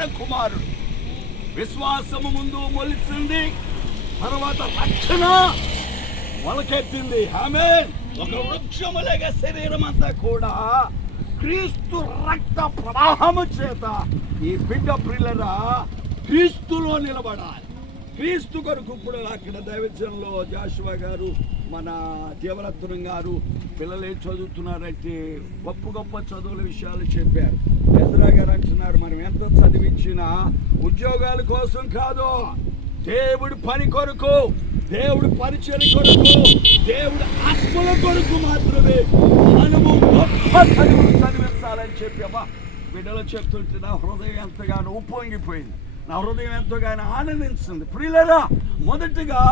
యవన కుమారుడు. విశ్వాసము ముందు మొలిచింది తర్వాత రక్షణ మొలకెత్తింది. ఆమె ఒక వృక్షములగ శరీరం అంతా కూడా క్రీస్తు రక్త ప్రవాహము చేత ఈ బిడ్డ ప్రిల్లరా క్రీస్తులో నిలబడాలి. క్రీస్తు కొరకు ఇప్పుడు అక్కడ దైవజనంలో జాషువా గారు మన దేవరత్నం గారు పిల్లలు ఏం చదువుతున్నారంటే గొప్ప గొప్ప చదువుల విషయాలు చెప్పారు. ఎదురా గారు అంటున్నారు మనం ఎంత చదివించినా ఉద్యోగాల కోసం కాదు. దేవుడి పని కొరకు దేవుడి పరిచయం కొరకు దేవుడి ఆత్మల కొరకు మాత్రమే మనము గొప్ప చదువులు చదివించాలని చెప్పి బిడ్డలు చెప్తుంటే నా హృదయం ఎంతగానో ఉప్పొంగిపోయింది. నా హృదయం ఎంతగానో ఆనందించింది. ప్రియులరా మొదటగా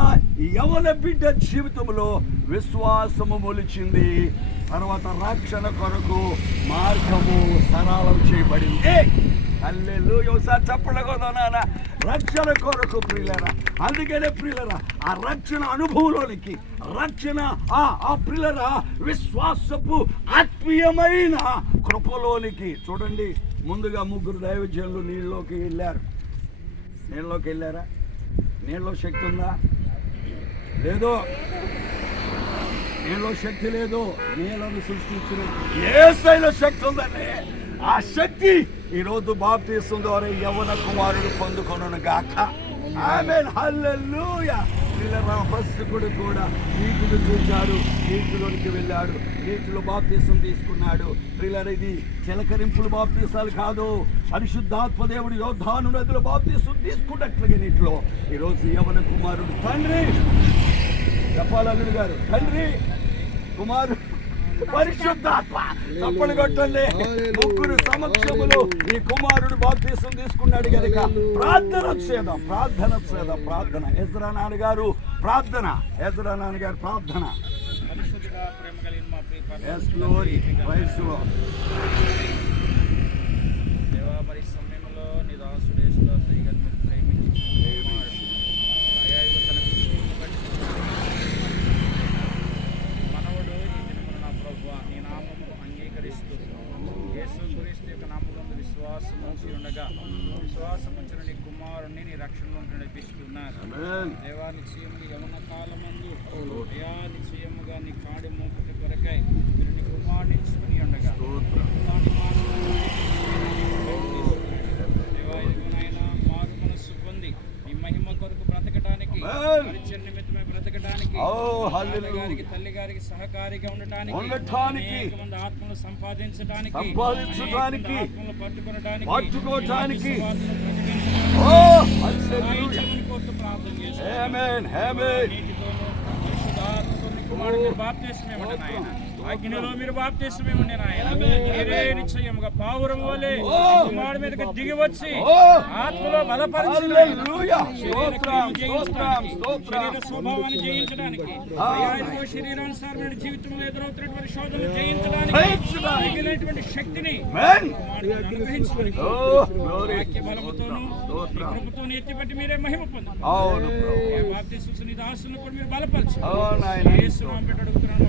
యవన బిడ్డ జీవితంలో విశ్వాసము మొలిచింది. తర్వాత రక్షణ కొరకు మార్గము సరళం చేయబడింది. అల్లెలు ఒకసారి చప్పల కదా రక్షణ కొరకు ప్రియులరా అందుకనే ప్రియులరా ఆ రక్షణ అనుభవంలోనికి రక్షణ ఆ ఆ ప్రియులరా విశ్వాసపు ఆత్మీయమైన కృపలోనికి చూడండి ముందుగా ముగ్గురు దైవజనులు నీళ్ళలోకి వెళ్ళారు. నీళ్ళలోకి వెళ్ళారా? నీళ్ళలో శక్తి ఉందా? లేదు? నీళ్ళలో శక్తి లేదు. నీళ్ళను సృష్టించిన ఏసైలో శక్తి ఉందండి. ఆ శక్తి ఈరోజు రోజు బాప్తీసం ద్వారా యవన కుమారుడు పొందుకొను గాక. ఆమె హల్లెలూయా కూడా నీటిని చూశాడు నీటిలోనికి వెళ్ళాడు నీటిలో బాప్తీసం తీసుకున్నాడు. ప్రిల్లర్ ఇది చిలకరింపులు బాప్తీసాలు కాదు. పరిశుద్ధాత్మ దేవుడు యోధాను నదిలో బాప్తీసం తీసుకున్నట్లుగా నీటిలో ఈరోజు యవన కుమారుడు తండ్రి. చెప్పాలల్లుడు గారు? తండ్రి కుమారు పరిశుద్ధాత్మ తప్పని కొట్టండి. ముగ్గురు సమక్షములు ఈ కుమారుడు బాప్తీసం తీసుకున్నాడు కనుక ప్రార్థన చేద్దాం ప్రార్థన చేద్దాం ప్రార్థన. ఎజ్రా నాన్నగారు ప్రార్థన. ఎజ్రా నాన్నగారు ప్రార్థన. కలిగిన మా ప్రియ పరలోక ఎస్ గ్లోరీ వయస్సులో దేవా, మరి ఈ సమయంలో నీ దాసుడు యేసుదాసు అయ్యగారిని మీరు ప్రేమించి అయ్యా, ఇదిగో తన కృపను బట్టి మనవడు ఈ దినమున నా ప్రభువా, నీ నామము అంగీకరిస్తూ యేసు క్రీస్తు యొక్క నామములందు విశ్వాసం ఉంచి ఉండగా విశ్వాసం ఉంచిన నీ కుమారుణ్ణి నీ రక్షణలో నడిపిస్తున్నారు. ఆమేన్. దేవా నిశ్చయముగా యవన కాలమందు అయా నిశ్చయముగా నీ కాడి మోకటి కొరకై మీరు నీ కుమారుని ఇచ్చుకుని ఉండగా. మారు మనస్సు పొంది నీ మహిమ కొరకు బ్రతకటానికి నిమిత్తమై బ్రతకటానికి తల్లి గారికి సహకారిగా ఉండటానికి ఉండటానికి. అనేక మంది ఆత్మలు సంపాదించడానికి సంపాదించడానికి. అనేక మంది ఆత్మలు పట్టుకొనటానికి పట్టుకోవటానికి. ఈ సువార్తను ఓ ప్రకటించడానికి హల్లెలూయా సహాయించమని కోరుతూ ప్రార్థన చేస్తున్నాను. ఆమేన్ ఆమేన్ నీటితోనూ పరిశుద్ధాత్మతో నీ కుమారుడు మీరు బాప్తిస్మం ఇవ్వండి నాయన. అగ్నిలో మీరు బాప్తిస్మం ఇవ్వండి నాయన. మీరే నిశ్చయముగా పావురం వలె! కుమారుడు మీదకి దిగి వచ్చి! ఆత్మలో బలపరిచి స్వభావాన్ని జయించడానికి శరీరానుసారమైన జీవితంలో ఎదురవుతున్నటువంటి శోధనలు జయించడానికి. మిగిలినటువంటి శక్తిని కృపతో ఎత్తిపట్టి మీరే మహిమ పొందండి అవును ప్రభు. ఏ బాప్తిస్మ నీ దాసులను కూడా మీరు బలపరచు అడుగుతున్నాను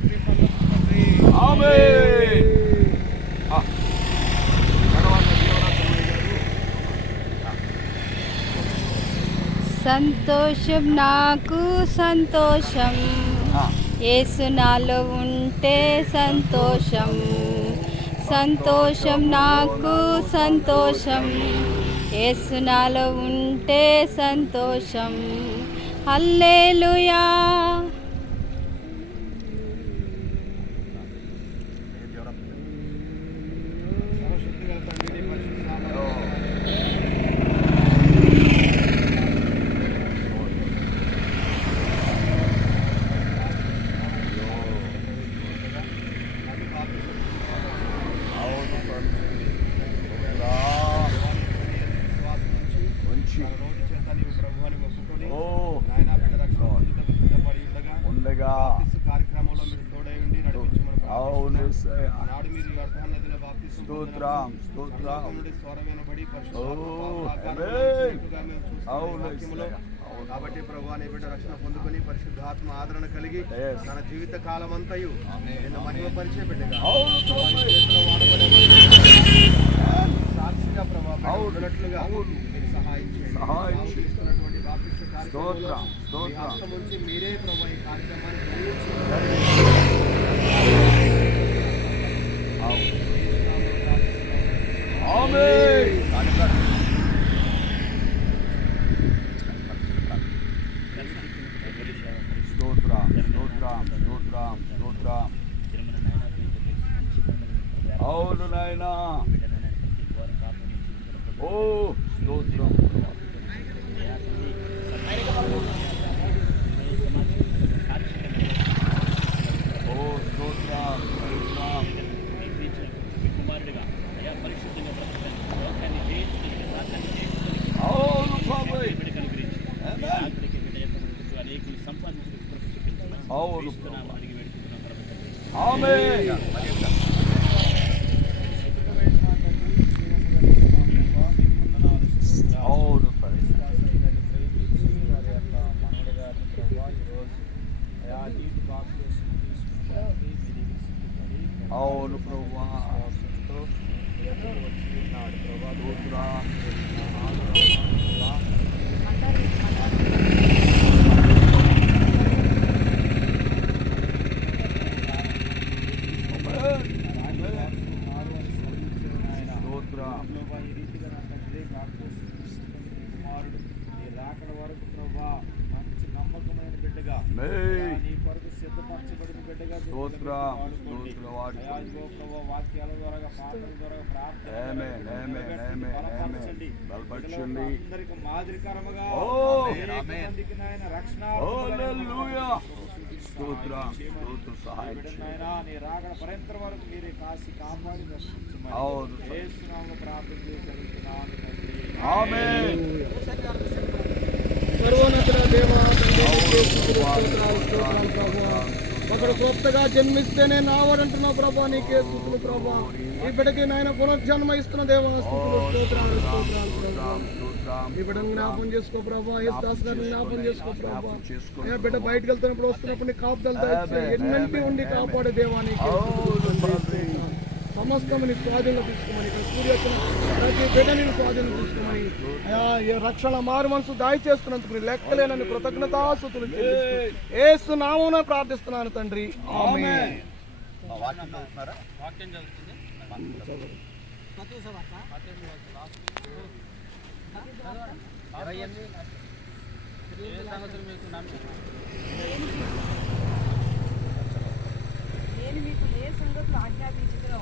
సంతోషం నాకు సంతోషం. ఆ. యేసు నాలో ఉంటే సంతోషం. సంతోషం నాకు సంతోషం. యేసు నాలో ఉంటే సంతోషం. అల్లేలుయా మంచి రోజు చేత నీవు ప్రభువాని ఒప్పుకొని ఓ నాయనా బిడ్డ రక్షణ పొందుటకు సిద్ధపడి ఉండగా ఉండగా బాప్తిస్మ కార్యక్రమంలో మీరు తోడై ఉండి నడిపించమని అవును ప్రార్థిస్తున్నాం. యేసయ్య. ఆనాడు మీరు యోర్దాను నదిలో బాప్తిస్మ స్తోత్రం పొందినప్పుడు స్తోత్రం పరలోకం నుండి స్వరం వినబడి పరిశుద్ధాత్మ ఓ, వాగ్దానం ఆమేన్. చేసినట్టుగా మేము చూస్తున్నాం ఈ అవును వాక్యములో. యేసయ్య. అవును. కాబట్టి ప్రభు నీ బిడ్డ రక్షణ పొందుకొని పరిశుద్ధాత్మ ఆదరణ కలిగి. తన జీవిత కాలం అంతయు నిన్ను మహిమ పరిచయ బిడ్డగా సాక్షిగా ప్రభావ అవును. ఉన్నట్లుగా అవును. మీరు సహాయం. చేస్తున్నటువంటి స్తోత్రం, స్తోత్రం. మీరే ప్రభావ ఈ కార్యక్రమాన్ని అవును. యేసునామములో ప్రార్థిస్తున్నాము. ఆమేన్. స్తోత్రం స్తోత్రం స్తోత్రం స్తోత్రం అవును నాయనా. ఓ స్తోత్రం ఓ స్తోత్రం స్తోత్రం అవును ప్రభు ఆమేన్. అవును. ప్రభు ఆమేన్ అవును ప్రభు అవును ప్రభు స్తోత్రం ఈ రీతిగా నా తండ్రి బాప్తిస్మం తీసుకున్న కుమారుడు ఈ రాకడ వరకు ప్రభా మంచి నమ్మకమైన బిడ్డగా ఆమేన్. నీ కొరకు సిద్ధపరచబడిన బిడ్డగా స్తోత్రం స్తోత్రం వాడుకోండి అయాదిగో ప్రభా వాక్యాల ద్వారా పాటల ద్వారా ప్రార్థన ఆమేన్, ఆమేన్, ఆమేన్, బలపరచండి. ఆమేన్. బలపరచండి. అందరికి మాదిరికరముగా ఓ, అనేక ఆమేన్. మందికి నాయన రక్షణ హల్లెలూయా. స్తోత్రం స్తోత్రం సహాయం చేయండి నాయనా నీ రాకడ పర్యంతర వరకు మీరే కాసి కాపాడి రక్షించమని అవును. యేసునామములో ప్రార్థన చేసి జరుగుతున్నాను తండ్రి ఆమేన్ సర్వోన్నతుడ దేవా తండ్రి నీకే స్తుతులు, స్తోత్రాలు, స్తోత్రాలు ప్రభువా. ఒకడు క్రొత్తగా జన్మిస్తేనే నావాడు అంటున్నావు ప్రభా నీకే స్థుతులు ప్రభా ఈ బిడ్డకి నాయన పునర్జన్మ ఇస్తున్న దేవా స్థుతులు స్తోత్రాలు స్తోత్రాలు ప్రభా స్తోత్రం ఈ బిడ్డను జ్ఞాపం చేసుకో ప్రభా ఎస్ దాస్ గారిని జ్ఞాపం చేసుకో ప్రభా ఏ బిడ్డ బయటకు వెళ్తున్నప్పుడు వస్తున్నప్పుడు నీ కాపుదలు ఎన్నంటి ఉండి కాపాడే దేవా నీకే స్తుతులు, అవును తండ్రి. ప్రభు. సమస్తం నీ స్వాధీనంలో తీసుకోమని ప్రతి బిడ్డని స్వాధీనం తీసుకోమని రక్షణ మారు మనసు దాయి చేసుకున్నందుకు నీ లెక్కలేనని కృతజ్ఞతాస్తుతులు చెల్లిస్తూ ఏసు నామమున ప్రార్థిస్తున్నాను తండ్రి. నేను మీకు ఏ సంగతులు ఆజ్ఞాపించదనో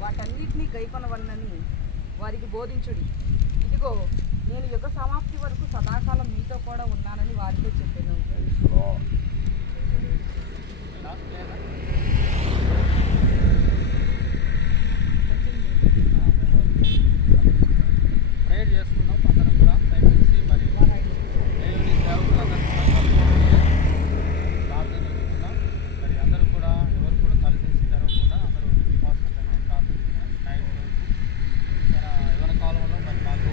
వాటన్నిటినీ గైకొనవలనని వారికి బోధించుడి. ఇదిగో నేను యుగ సమాప్తి వరకు సదాకాలం మీతో కూడా ఉన్నానని వారితో చెప్పాను లాస్ట్ లేదా ప్రేయర్ చేసుకున్నాం అందరం కూడా దయచేసి మరి దేవుని సేవకులందరూ కూడా ప్రార్థన చేసుకున్నాం మరి అందరూ కూడా ఎవరు కూడా తల తీసి తెరవకుండా అందరూ విశ్వాసంగా ప్రార్థన చేస్తున్నాం నైట్ వరకు మన ఎవరి కాలంలో మరి మాకు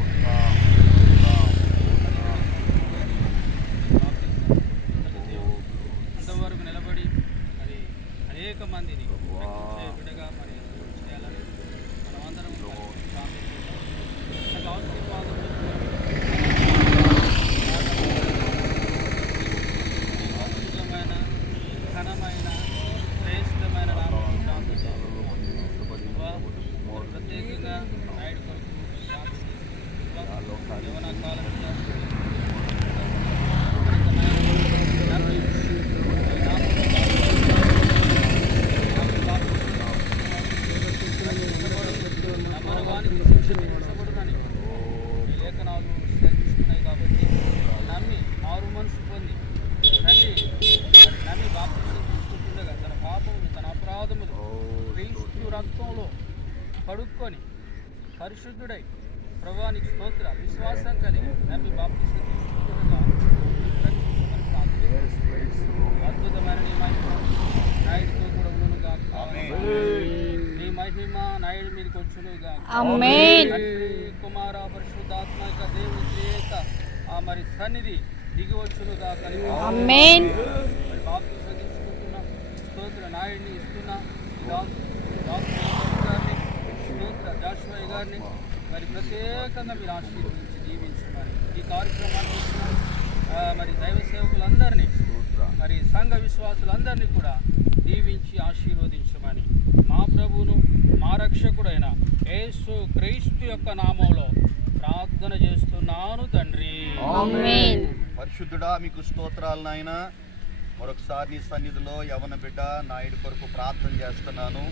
అంతవరకు నిలబడి అది అనేక మందిని రక్షించే బిడ్డగా మరి చేయాలని మనమందరం కలిసి ప్రార్థన చేద్దాం. నాకు ఆశీర్వాదం అద్భుతమైన ఘనమైన శ్రేష్టమైన నామం ప్రార్థన చేస్తున్నాం. ప్రభా, మరి ప్రత్యేకంగా నాయుడు కొరకు ప్రార్థన చేస్తున్నాం. యవన కాలంలో నమ్మరవానికి శిక్ష విధించబడునని ఈ లేఖనాలు సెలవిస్తున్నాయి కాబట్టి నమ్మి ఆరు మనసు పొంది నమ్మి నమ్మి బాప్తిసం తీసుకుంటుండగా తన పాపములు తన అపరాధములు క్రీస్తు రక్తంలో కడుక్కొని పరిశుద్ధుడై ప్రభానికి స్తోత్ర విశ్వాసం కలిగి నమ్మి బాప్తిసం తీసుకుంటుండగా రక్షించమని ప్రార్థిస్తున్నాను. అద్భుతమైన నీ మహిమ నాయుడితో కూడా ఉండును గాక నీ మహిమ నాయుడు మీదకి వచ్చును గాక ఆమేన్. తండ్రి కుమార పరిశుద్ధాత్మక దేవుని ఆ మరి సన్నిధి దిగి వచ్చును తీసుకుంటున్న స్తోత్ర నాయుడిని ఇస్తున్న స్తోత్ర జాషువయ్య గారిని మరి ప్రత్యేకంగా మీరు ఆశీర్వదించి దీవించున్నారు ఈ కార్యక్రమాన్ని మరి దైవ సేవకులందరినీ మరి సంఘ విశ్వాసులందరినీ కూడా దీవించి ఆశీర్వదించమని రక్షకుడైన యేసు క్రీస్తు యొక్క నామంలో ప్రార్థన చేస్తున్నాను తండ్రి. ఆమేన్. పరిశుద్ధుడా మీకు స్తోత్రాలు నాయన. మరొకసారి నీ సన్నిధిలో యవన బిడ్డ నాయుడు కొరకు ప్రార్థన చేస్తున్నాను.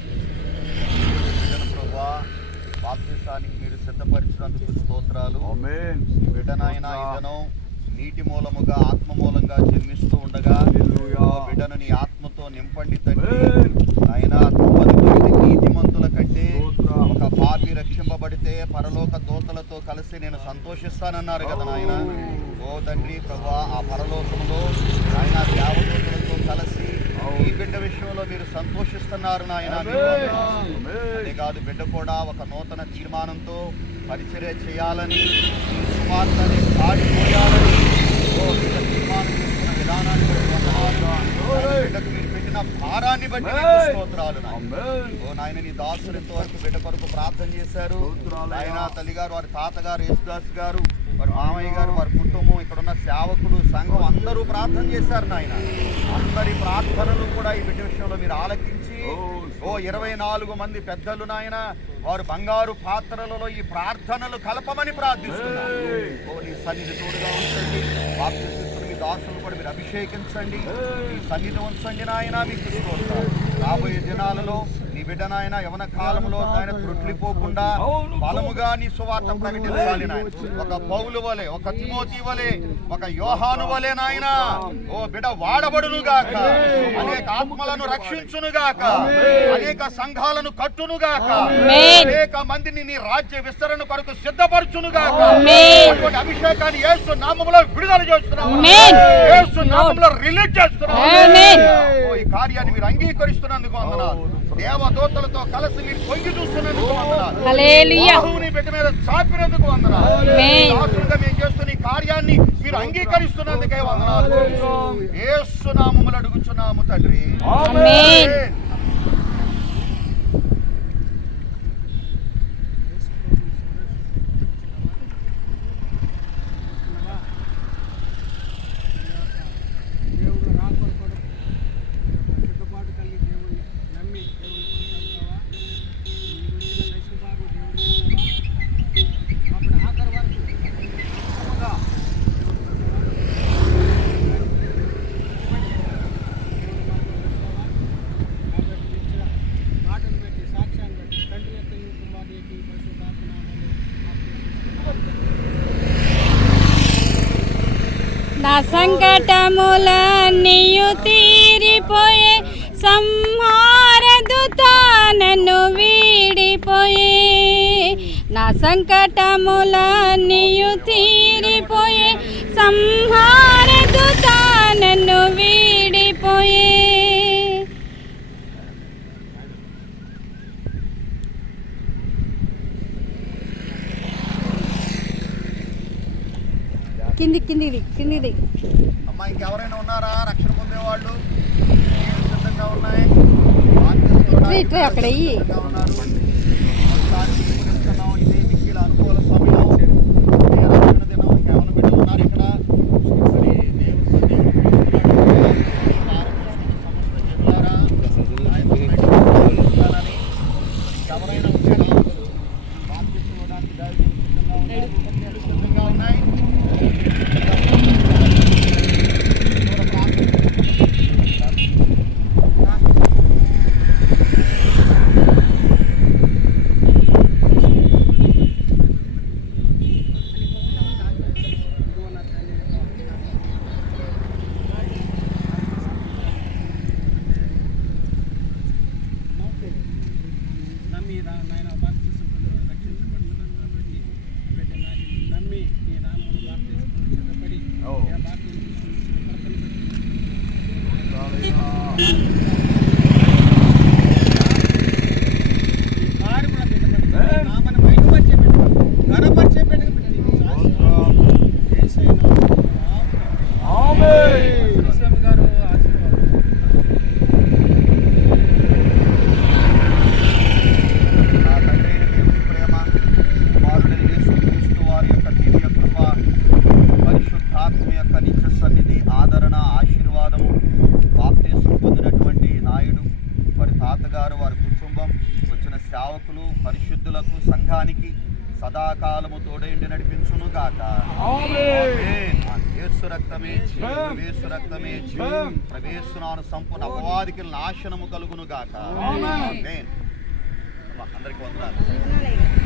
ప్రభా బాప్తిసానికి మీరు సిద్ధపరిచినందుకు స్తోత్రాలు. బిడ్డ నాయన ఇదను నీటి మూలముగా ఆత్మ మూలంగా జన్మిస్తూ ఉండగా బిడ్డను నీ ఆత్మతో నింపండి తండ్రి. ఆయన రక్షింపబడితే పరలోక దూతలతో కలిసి నేను సంతోషిస్తానన్నారు కదా నాయన. ఓ తండ్రి ప్రభా ఆ పరలోకంలో ఆయన దేవదూతలతో కలిసి ఈ బిడ్డ విషయంలో మీరు సంతోషిస్తున్నారు నాయన. అదే కాదు బిడ్డ కూడా ఒక నూతన తీర్మానంతో పరిచర్య చేయాలని ఓ బిడ్డ తీర్మానం చేసుకున్న విధానాన్ని బిడ్డకు పెట్టిన భారాన్ని బట్టి స్తోత్రాలు ఓ నాయన నీ దాసులు ఇంతవరకు బిడ్డ కొరకు ప్రార్థన చేశారు. ఆయన తల్లిగారు వారి తాతగారు యేసుదాస్ గారు వారి మామయ్య గారు వారి కుటుంబం ఇక్కడ ఉన్న సేవకులు సంఘం అందరూ ప్రార్థన చేశారు నాయన. అందరి ప్రార్థనలు కూడా ఈ బిడ్డ విషయంలో మీరు ఆలకించి ఓ ఇరవై నాలుగు మంది పెద్దలు నాయన వారు బంగారు పాత్రలలో ఈ ప్రార్థనలు కలపమని ప్రార్థిస్తున్నారు. ఓ నీ సన్నిధి తోడుగా మీ దాసులు కూడా మీరు అభిషేకించండి. మీ సన్నిధి ఉంచండి నాయన మీకు రాబోయే దినాలలో నీ బిడ్డ నాయన యవన కాలంలో ఆయన త్రుట్లిపోకుండా బలముగా నీ సువార్త ప్రకటించాలి నాయన. ఒక పౌలు వలె ఒక తిమోతి వలె ఒక యోహాను వలె నాయన. ఓ బిడ్డ వాడబడును గాక అనేక ఆత్మలను రక్షించును గాక అనేక సంఘాలను కట్టును గాక. అనేక మందిని నీ రాజ్య విస్తరణ కొరకు సిద్ధపరచును గాక అభిషేకాన్ని యేసు నామములో విడుదల చేస్తున్నాము ఆమేన్. యేసు నామములో రిలీజ్ చేస్తున్నాము ఈ కార్యాన్ని మీరు అంగీకరిస్తున్నందుకు వందనాలు. దేవదూతలతో కలిసి మీరు పొంగి చూస్తున్నందుకు వందనాలు. బిడ్డ మీద చాపినందుకు వందనాలు. దాసులుగా మేము చేస్తున్న ఈ కార్యాన్ని మీరు అంగీకరిస్తున్నందుకే వందనాలు. యేసు నామములు అడుగుచున్నాము తండ్రి ఆమేన్. దేవుడు రాకొర కొరకు సిద్ధపాటు కలిగి దేవుడిని నమ్మి దేవుని కొనసాగుతావా నీకు వచ్చిన నైసుబాగు దేవుని ఇస్తావా అప్పుడు ఆఖరి వరకు నమ్మకంగా కాబట్టి ఇచ్చిన మాటలు పెట్టి సాక్ష్యాన్ని పెట్టి తండ్రి యొక్క ఈ కుమారుడు యొక్క ఈ పరిశుద్ధాత్మ నామములో నా సంకటములన్నీయు తీరిపోయే సంహారదుత నన్ను వీడిపోయే. నా సంకటములన్నీయు తీరిపోయే సంహారదుత నన్ను వీడి కింది కిందిది కిందిది. అమ్మా ఇంకెవరైనా ఉన్నారా? రక్షణ పొందేవాళ్ళు ఏళ్ళు సిద్ధంగా ఉన్నాయి? ఇట్రా, అక్కడ ఇయ్యి. సిద్ధంగా ఉన్నారు. ఒకసారి పిలుపునిస్తున్నాం. ఇదే మిక్కిలి అనుకూల సమయం ఇదే రక్షణ దినం ఇంకెవరైనా బిడ్డలు ఉన్నారు ఇక్కడ మరి దేవుడు దేవుడు పిలుస్తున్నాడు. సమస్త జిల్లారా ఆయన ఉండాలని ఎవరైనా ఉంటే బాప్తిస్మం ఇవ్వడానికి దైవజనులు సిద్ధంగా ఉన్నారు. సిద్ధంగా ఉన్నాయి కుటుంబానికి సదాకాలము తోడైండి నడిపించును గాక ఆమేన్. యేసు రక్తమే జయం. జయం. యేసు రక్తమే. ప్రవేశనాను సంపూర్ణ అపవాదికి నాశనము కలుగును గాక. అందరికీ వందనాలు.